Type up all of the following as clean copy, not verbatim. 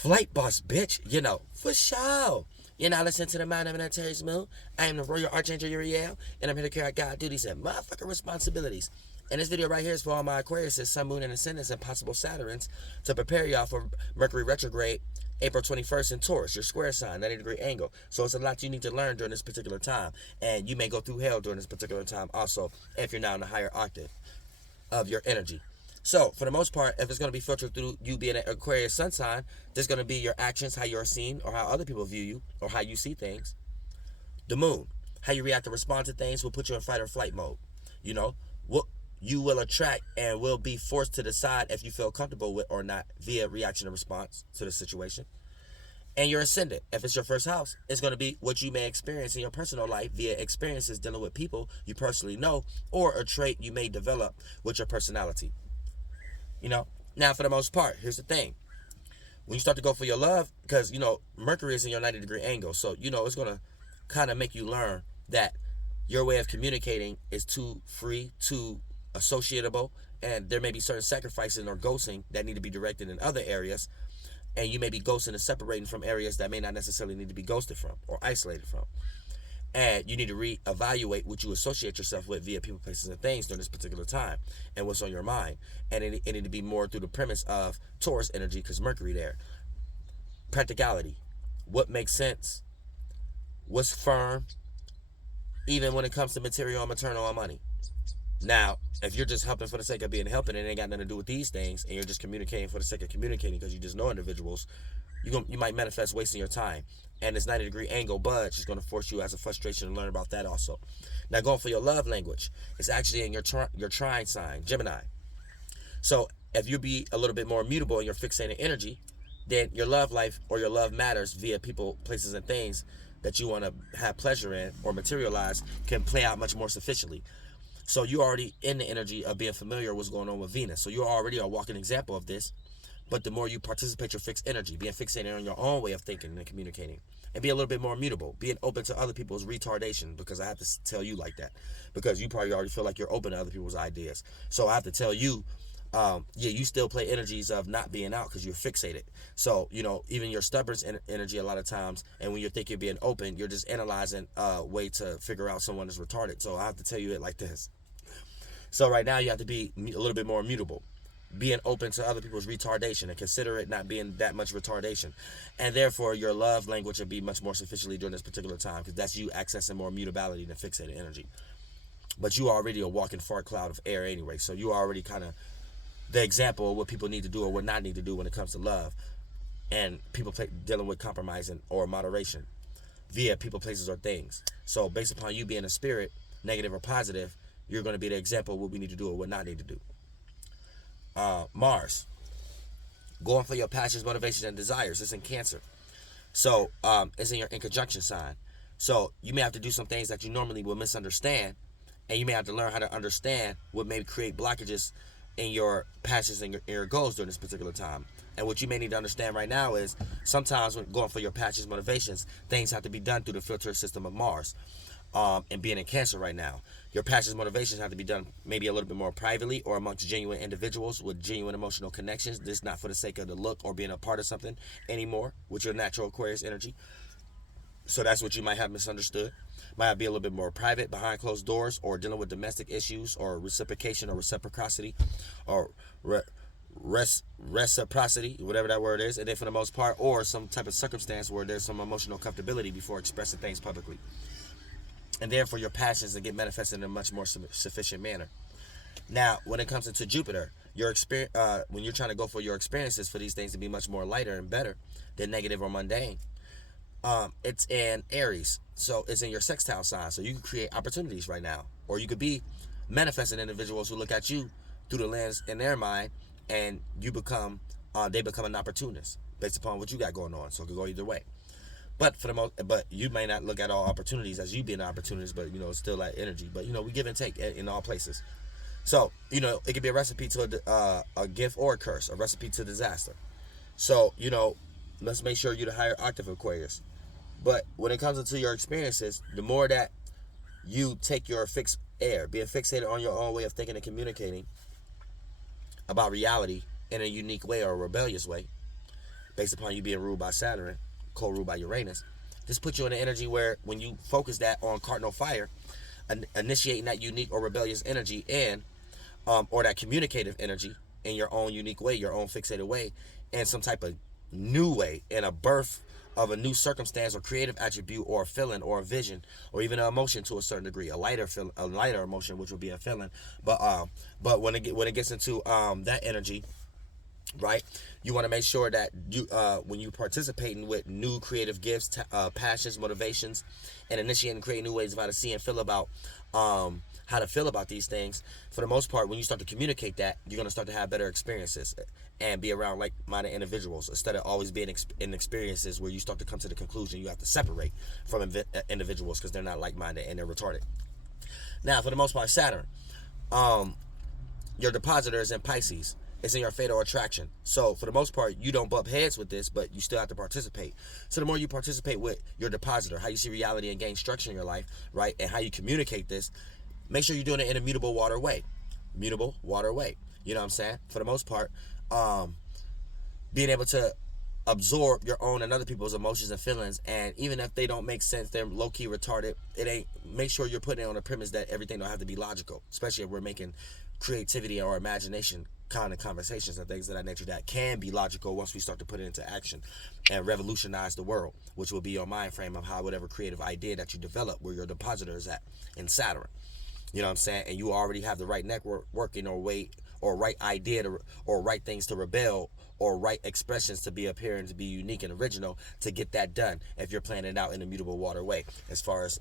Flight boss, bitch. For sure. You're not listening to the Mind of an Terry's Moon. I am the Royal Archangel Uriel, and I'm here to carry out God duties and motherfucking responsibilities. And this video right here is for all my Aquarius, Sun, Moon, and Ascendants, and possible Saturns to prepare y'all for Mercury retrograde April 21st in Taurus, your square sign, 90-degree angle. So it's a lot you need to learn during this particular time. And you may go through hell during this particular time also if you're now in a higher octave of your energy. So, for the most part, if it's going to be filtered through you being an Aquarius sun sign, there's going to be your actions, how you're seen, or how other people view you, or how you see things. The moon, how you react to respond to things will put you in fight or flight mode. What you will attract and will be forced to decide if you feel comfortable with or not via reaction and response to the situation. And your ascendant, if it's your first house, it's going to be what you may experience in your personal life via experiences dealing with people you personally know, or a trait you may develop with your personality. Now for the most part, here's the thing. When you start to go for your love, because, Mercury is in your 90-degree angle. So, it's going to kind of make you learn that your way of communicating is too free, too associatable. And there may be certain sacrifices or ghosting that need to be directed in other areas. And you may be ghosting and separating from areas that may not necessarily need to be ghosted from or isolated from. And you need to reevaluate what you associate yourself with via people, places, and things during this particular time and what's on your mind. And it need to be more through the premise of Taurus energy, because Mercury there. Practicality. What makes sense? What's firm? Even when it comes to material and maternal or money. Now, if you're just helping for the sake of being helping and it ain't got nothing to do with these things, and you're just communicating for the sake of communicating because you just know individuals, you might manifest wasting your time. And this 90-degree angle budge is going to force you as a frustration to learn about that also. Now, going for your love language, it's actually in your trine sign, Gemini. So if you be a little bit more mutable in your fixated energy, then your love life or your love matters via people, places, and things that you want to have pleasure in or materialize can play out much more sufficiently. So you're already in the energy of being familiar with what's going on with Venus. So you already are a walking example of this. But the more you participate your fixed energy, being fixated on your own way of thinking and communicating, and be a little bit more mutable, being open to other people's retardation, because I have to tell you like that, because you probably already feel like you're open to other people's ideas. So I have to tell you, you still play energies of not being out because you're fixated. So, even your stubborn energy a lot of times, and when you think you're being open, you're just analyzing a way to figure out someone is retarded. So I have to tell you it like this. So right now you have to be a little bit more mutable, being open to other people's retardation and consider it not being that much retardation. And therefore your love language will be much more sufficiently during this particular time, because that's you accessing more mutability than fixated energy. But you already a walking fart cloud of air anyway, so you already kind of the example of what people need to do or what not need to do when it comes to love. And people dealing with compromising or moderation via people, places, or things. So based upon you being a spirit, negative or positive, you're going to be the example of what we need to do or what not need to do. Mars, going for your passions, motivations, and desires. It's in Cancer. So it's in your in conjunction sign. So you may have to do some things that you normally will misunderstand, and you may have to learn how to understand what may create blockages in your passions and your goals during this particular time. And what you may need to understand right now is sometimes when going for your passions, motivations, things have to be done through the filter system of Mars. And being in Cancer right now, your passions, motivations have to be done maybe a little bit more privately or amongst genuine individuals with genuine emotional connections. This is not for the sake of the look or being a part of something anymore with your natural Aquarius energy. So that's what you might have misunderstood. Might be a little bit more private, behind closed doors, or dealing with domestic issues, or reciprocation, or reciprocity, or reciprocity, whatever that word is. And then for the most part, or some type of circumstance where there's some emotional comfortability before expressing things publicly. And therefore your passions will get manifested in a much more sufficient manner. Now, when it comes into Jupiter, your experience, when you're trying to go for your experiences for these things to be much more lighter and better than negative or mundane, it's in Aries. So it's in your sextile sign. So you can create opportunities right now. Or you could be manifesting individuals who look at you through the lens in their mind, and you become, they become an opportunist based upon what you got going on. So it could go either way. But but you may not look at all opportunities as you being an opportunist, but it's still that energy. But we give and take in all places. So it could be a recipe to a gift or a curse, a recipe to disaster. So let's make sure you're the higher octave Aquarius. But when it comes into your experiences, the more that you take your fixed air, being fixated on your own way of thinking and communicating about reality in a unique way or a rebellious way, based upon you being ruled by Saturn, co-ruled by Uranus. This puts you in an energy where when you focus that on cardinal fire, initiating that unique or rebellious energy and or that communicative energy in your own unique way, your own fixated way, and some type of new way, in a birth of a new circumstance or creative attribute or a feeling or a vision or even an emotion to a certain degree, a lighter emotion, which would be a feeling. But when it gets into that energy, right, you want to make sure that you when you participating with new creative gifts, passions, motivations, and initiating creating new ways of how to see and feel about how to feel about these things, for the most part, when you start to communicate that, you're going to start to have better experiences and be around like-minded individuals, instead of always being in experiences where you start to come to the conclusion you have to separate from individuals because they're not like-minded and they're retarded. Now, for the most part, Saturn, your depositor is in Pisces. It's in your fatal attraction. So for the most part, you don't bump heads with this, but you still have to participate. So the more you participate with your depositor, how you see reality and gain structure in your life, right, and how you communicate this, make sure you're doing it in a mutable water way. Mutable water way. You know what I'm saying? For the most part, being able to absorb your own and other people's emotions and feelings, and even if they don't make sense, they're low-key retarded, it ain't, make sure you're putting it on the premise that everything don't have to be logical, especially if we're making creativity or imagination kind of conversations and things of that nature that can be logical once we start to put it into action and revolutionize the world, which will be your mind frame of how whatever creative idea that you develop, where your depositor is at in Saturn. You know what I'm saying? And you already have the right network working or way or right idea to, or right things to rebel, or right expressions to be appearing to be unique and original to get that done if you're planning it out in a mutable water way, as far as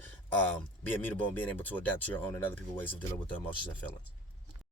being mutable and being able to adapt to your own and other people's ways of dealing with their emotions and feelings.